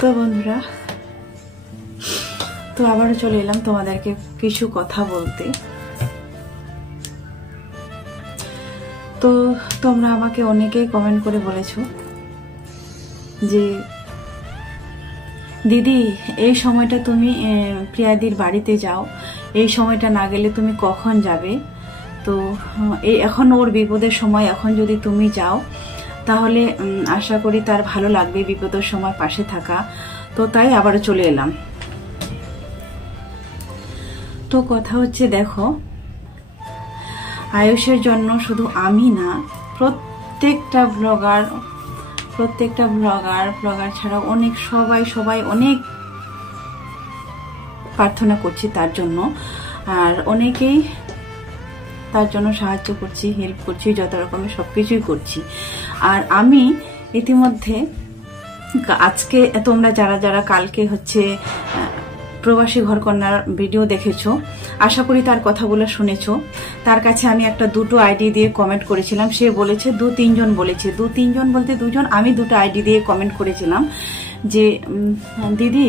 তো বন্ধুরা, তো আবারও চলে এলাম তোমাদেরকে কিছু কথা বলতে। তো তোমরা আমাকে অনেকেই কমেন্ট করে বলেছো যে দিদি এই সময়টা তুমি প্রিয়াদির বাড়িতে যাও, এই সময়টা না গেলে তুমি কখন যাবে? তো এখন ওর বিপদের সময়, এখন যদি তুমি যাও তাহলে আশা করি তার ভালো লাগবে বিপদের সময় পাশে থাকা। তো তাই আবারও চলে এলাম। তো কথা হচ্ছে, দেখো, আয়ুষের জন্য শুধু আমি না, প্রত্যেকটা ব্লগার ছাড়াও অনেক সবাই অনেক প্রার্থনা করছি তার জন্য, আর অনেকেই তার জন্য সাহায্য করছি, হেল্প করছি, যত রকমের সবকিছুই করছি। আর আমি ইতিমধ্যে আজকে তোমরা যারা কালকে হচ্ছে প্রবাসী ঘরকন্যার ভিডিও দেখেছো, আশা করি তার কথাগুলো শুনেছো। তার কাছে আমি দুটো আইডি দিয়ে কমেন্ট করেছিলাম। সে বলেছে 2-3 জন বলেছে, 2-3 জন বলতে 2 জন, আমি 2টো আইডি দিয়ে কমেন্ট করেছিলাম যে দিদি,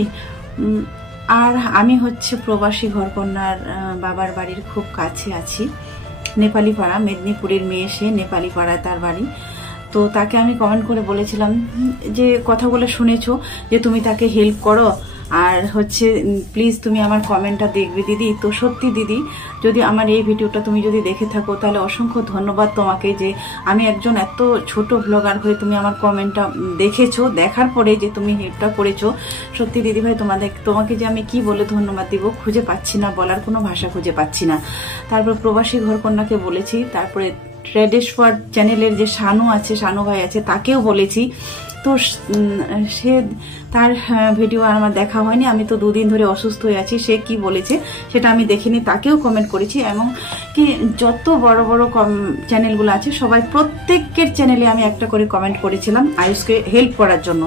আর আমি হচ্ছে প্রবাসী ঘরকন্যার বাবার বাড়ির খুব কাছে আছি, নেপালি পাড়া, মেদিনীপুরের মেয়ে, সে নেপালি পাড়ায় তার বাড়ি। তো তাকে আমি কমেন্ট করে বলেছিলাম যে কথাগুলো শুনেছো, যে তুমি তাকে হেল্প করো, আর হচ্ছে প্লিজ তুমি আমার কমেন্টটা দেখবে দিদি। তো সত্যি দিদি, যদি আমার এই ভিডিওটা তুমি যদি দেখে থাকো তাহলে অসংখ্য ধন্যবাদ তোমাকে, যে আমি একজন এত ছোট ব্লগার হয়ে তুমি আমার কমেন্টটা দেখেছো, দেখার পরে যে তুমি হেল্পটা করেছো। সত্যি দিদি ভাই, তোমাকে যে আমি কি বলে ধন্যবাদ দিব খুঁজে পাচ্ছি না, বলার কোনো ভাষা খুঁজে পাচ্ছি না। তারপর প্রবাসী ঘরকন্যাকে বলেছি, তারপরে ট্রেডেশওয়ার চ্যানেলের যে শানু ভাই আছে, তাকেও বলেছি। তো সে তার ভিডিও আমার দেখা হয়নি, আমি তো 2 দিন ধরে অসুস্থ হয়ে আছি। সে কি বলেছে সেটা আমি দেখিনি, তাকেও কমেন্ট করেছি। এবং কি যত বড় চ্যানেলগুলো আছে সবাই, প্রত্যেকের চ্যানেলে আমি একটা করে কমেন্ট করেছিলাম আয়ুষকে হেল্প করার জন্য।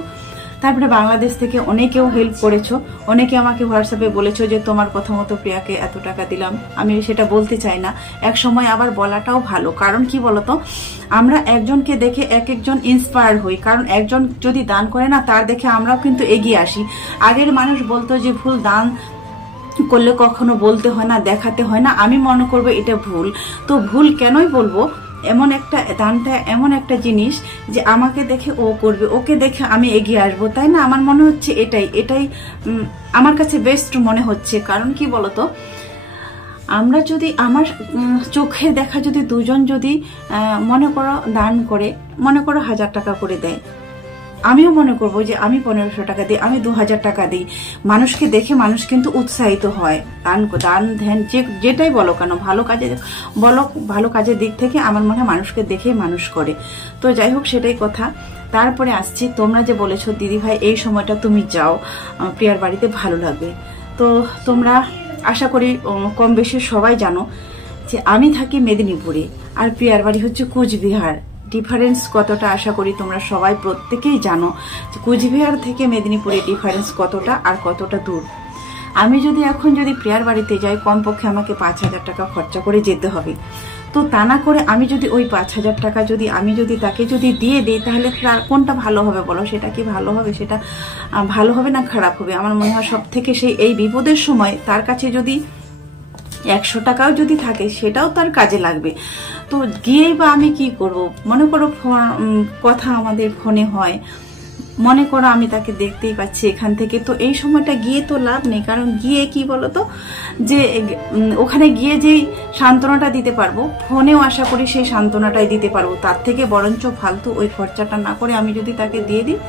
তারপরে বাংলাদেশ থেকে অনেকেও হেল্প করেছো, অনেকে আমাকে হোয়াটসঅ্যাপে বলেছো যে তোমার কথা মতো প্রিয়াকে এত টাকা দিলাম। আমি সেটা বলতে চাই না, এক সময় আবার বলাটাও ভালো। কারণ কি বলতো, আমরা একজনকে দেখে একজন ইন্সপায়ার হই। কারণ একজন যদি দান করে না, তার দেখে আমরাও কিন্তু এগিয়ে আসি। আগের মানুষ বলতো যে ভুল দান করলে কখনো বলতে হয় না, দেখাতে হয় না। আমি মনে করবো এটা ভুল। তো ভুল কেনই বলবো, দানটা এমন একটা জিনিস যে আমাকে দেখে ও করবে, ওকে দেখে আমি এগিয়ে আসবো, তাই না? আমার মনে হচ্ছে এটাই আমার কাছে বেস্ট মনে হচ্ছে। কারণ কি বলতো, আমরা যদি আমার চোখের দেখা যদি 2 জন যদি মনে করো দান করে, মনে করো 1000 টাকা করে দেয়, আমিও মনে করবো যে আমি 1500 টাকা দিই, আমি 2000 টাকা দিই। মানুষকে দেখে মানুষ কিন্তু উৎসাহিত হয়। দান ধ্যান যেটাই বলো কেন, ভালো কাজে বলো, ভালো কাজের দিক থেকে আমার মনে হয় মানুষকে দেখে মানুষ করে। তো যাই হোক, সেটাই কথা। তারপরে আসছি, তোমরা যে বলেছো দিদি ভাই এই সময়টা তুমি যাও প্রিয়ার বাড়িতে, ভালো লাগবে। তো তোমরা আশা করি কম বেশি সবাই জানো যে আমি থাকি মেদিনীপুরে, আর প্রিয়ার বাড়ি হচ্ছে কুচবিহার। ডিফারেন্স কতটা আশা করি তোমরা সবাই প্রত্যেকেই জানো, যে কুচবিহার থেকে মেদিনীপুরের ডিফারেন্স কতটা আর কতটা দূর। আমি যদি প্রিয়ার বাড়িতে যাই, কমপক্ষে আমাকে 5000 টাকা খরচা করে যেতে হবে। তো তা না করে আমি যদি ওই 5000 টাকা আমি তাকে দিয়ে দিই, তাহলে কোনটা ভালো হবে বলো? সেটা কি ভালো হবে? সেটা ভালো হবে না খারাপ হবে? আমার মনে হয় সব থেকে এই বিপদের সময় তার কাছে যদি 100 টাকাও যদি থাকে, সেটাও তার কাজে লাগবে। তো গিয়েই বা আমি কি করব? মনে করো কথা আমাদের ফোনে হয়, মনে করো আমি তাকে দেখতেই পাচ্ছি এখান থেকে, তো এই সময়টা গিয়ে তো লাভ নেই। কারণ গিয়ে কি বলতো, যে ওখানে গিয়ে যেই সান্ত্বনাটা দিতে পারবো, ফোনেও আশা করি সেই সান্ত্বনাটাই দিতে পারবো। তার থেকে বরঞ্চ ফালতু ওই খরচাটা না করে আমি যদি তাকে দিয়ে দিই,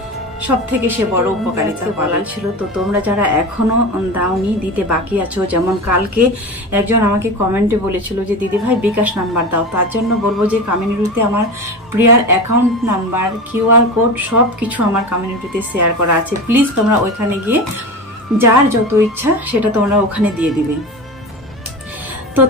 সব থেকে সে বড় উপকারিতা বলার ছিল। তো তোমরা যারা এখনো দাওনি, দিতে বাকি আছো, যেমন কালকে একজন আমাকে কমেন্টে বলেছিল যে দিদি ভাই বিকাশ নাম্বার দাও। তার জন্য বলবো যে কমিউনিটিতে আমার প্রিয়ার অ্যাকাউন্ট নাম্বার, QR কোড সব কিছু আমার কমিউনিটিতে শেয়ার করা আছে। প্লিজ তোমরা ওইখানে গিয়ে যার যত ইচ্ছা সেটা তোমরা ওখানে দিয়ে দিবে। তো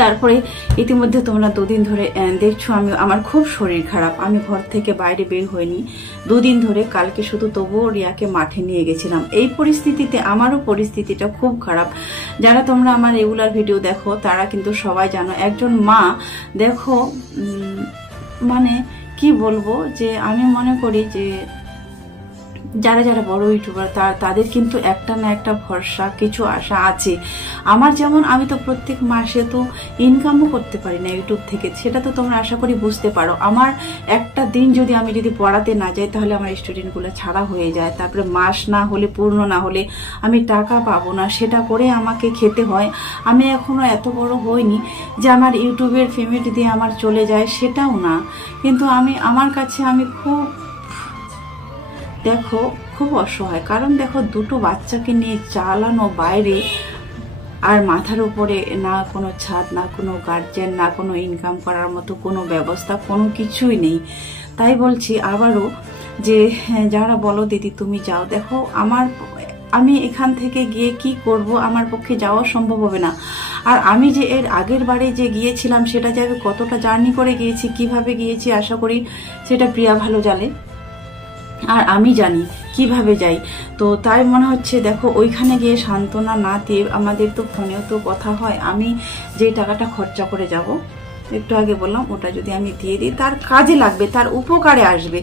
তারপরে ইতিমধ্যে তোমরা 2 দিন ধরে দেখছো আমার খুব শরীর খারাপ, আমি ঘর থেকে বাইরে বের হইনি 2 দিন ধরে। কালকে শুধু তবুও রিয়াকে মাঠে নিয়ে গেছিলাম। এই পরিস্থিতিতে আমারও পরিস্থিতিটা খুব খারাপ। যারা তোমরা আমার রেগুলার ভিডিও দেখো তারা কিন্তু সবাই জানো, একজন মা দেখো, মানে কি বলবো, যে আমি মনে করি যে যারা যারা বড় ইউটিউবার তাদের কিন্তু একটা না একটা ভরসা কিছু আশা আছে। আমার যেমন আমি তো প্রত্যেক মাসে তো ইনকামও করতে পারি না ইউটিউব থেকে, সেটা তো তোমরা আশা করি বুঝতে পারো। আমার একটা দিন যদি আমি পড়াতে না যাই তাহলে আমার স্টুডেন্টগুলো ছাড়া হয়ে যায়, তারপরে মাস না হলে পূর্ণ না হলে আমি টাকা পাবো না, সেটা করে আমাকে খেতে হয়। আমি এখনো এত বড় হইনি যে আমার ইউটিউবের পেমেন্ট দিয়ে আমার চলে যায়, সেটাও না। কিন্তু আমার কাছে আমি খুব অসহায়। কারণ দেখো, দুটো বাচ্চাকে নিয়ে চালানো বাইরে, আর মাথার উপরে না কোনো ছাদ, না কোনো গার্জেন, না কোনো ইনকাম করার মতো কোনো ব্যবস্থা, কোনো কিছুই নেই। তাই বলছি আবারও যে যারা বলো দিদি তুমি যাও, দেখো আমি এখান থেকে গিয়ে কি করব, আমার পক্ষে যাওয়া সম্ভব হবে না। আর আমি যে এর আগের বারে যে গিয়েছিলাম সেটা যাবে কতটা জার্নি করে গিয়েছি, কিভাবে গিয়েছি, আশা করি সেটা প্রিয়া ভালো জানে, আর আমি জানি কিভাবে যাই। তো তাই মনে হচ্ছে দেখো, ওইখানে গিয়ে সান্ত্বনা না দিয়ে, আমাদের তো ফোনেও তো কথা হয়, আমি যে টাকাটা খরচা করে যাব, একটু আগে বললাম, ওটা যদি আমি দিয়ে দিই তার কাজে লাগবে, তার উপকারে আসবে।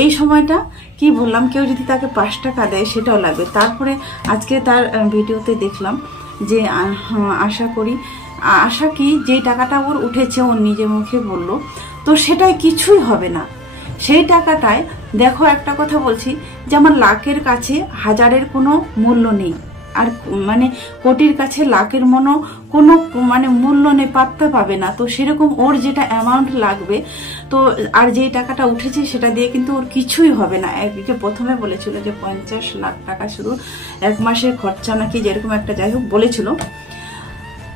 এই সময়টা কি বললাম, কেউ যদি তাকে 5 টাকা দেয় সেটাও লাগবে। তারপরে আজকে তার ভিডিওতে দেখলাম যে আশা কি যে টাকাটা ওর উঠেছে, ওর নিজের মুখে বলল, তো সেটাই কিছুই হবে না। সেই টাকাটায় দেখো, একটা কথা বলছি যে আমার লাখের কাছে হাজারের কোনো মূল্য নেই, আর মানে কোটির কাছে লাখের কোনো মূল্য নেই, পাত্তা পাবে না। তো সেরকম ওর যেটা অ্যামাউন্ট লাগবে, তো আর যে টাকাটা উঠেছে সেটা দিয়ে কিন্তু ওর কিছুই হবে না। যে প্রথমে বলেছিল যে 50 লাখ টাকা শুধু 1 মাসের খরচা নাকি, যেরকম একটা যাই হোক বলেছিল,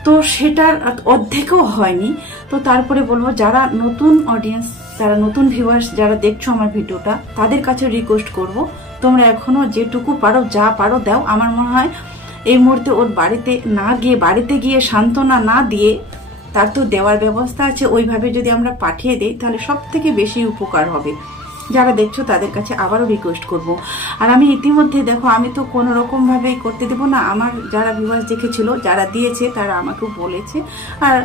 তো সেটার অর্ধেকও হয়নি। তো তারপরে বলবো, যারা নতুন অডিয়েন্স, যারা নতুন ভিউয়ার্স, যারা দেখছো আমার ভিডিওটা, তাদের কাছে রিকোয়েস্ট করব, তোমরা এখনো যেটুকু পারো, যা পারো দাও। আমার মনে হয় এই মুহূর্তে ওর বাড়িতে গিয়ে সান্ত্বনা না দিয়ে, তার তো দেওয়ার ব্যবস্থা আছে, ওইভাবে যদি আমরা পাঠিয়ে দিই তাহলে সব থেকে বেশি উপকার হবে। যারা দেখছো তাদের কাছে আবারও রিকোয়েস্ট করব। আর আমি ইতিমধ্যে দেখো, আমি তো কোনো রকম ভাবেই করতে দেবো না। আমার যারা ভিউয়ার্স দেখেছিল, যারা দিয়েছে, তারা আমাকেও বলেছে, আর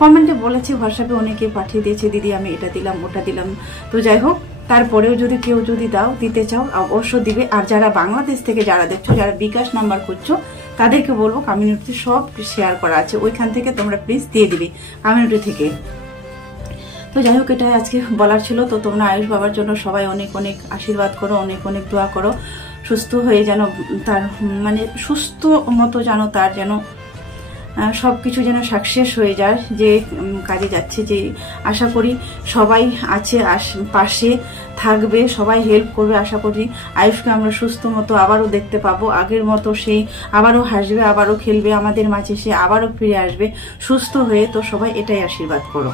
কমেন্টে বলেছে, হোয়াটসঅ্যাপে অনেকে পাঠিয়ে দিয়েছে, দিদি আমি এটা দিলাম, ওটা দিলাম। তো যাই হোক, তারপরেও যদি কেউ দিতে চাও অবশ্য দিবে। আর যারা বাংলাদেশ থেকে যারা দেখছো, যারা বিকাশ নাম্বার করছো, তাদেরকে বলবো কমিউনিটি সব শেয়ার করা আছে, ওইখান থেকে তোমরা প্লিজ দিয়ে দিবে কমিউনিটি থেকে। তো যাই হোক, এটাই আজকে বলার ছিল। তো তোমরা আয়ুষ বাবার জন্য সবাই অনেক অনেক আশীর্বাদ করো, অনেক অনেক দোয়া করো, সুস্থ হয়ে যেন তার সুস্থ মতো যেন তার যেন সবকিছু যেন সাকসেস হয়ে যায়, যে কাজে যাচ্ছে। যে আশা করি সবাই আছে, পাশে থাকবে, সবাই হেল্প করবে। আশা করি আয়ুষকে আমরা সুস্থ মতো আবারও দেখতে পাবো, আগের মতো সে আবারও হাসবে, আবারও খেলবে আমাদের মাঝে, সে আবারও ফিরে আসবে সুস্থ হয়ে। তো সবাই এটাই আশীর্বাদ করো।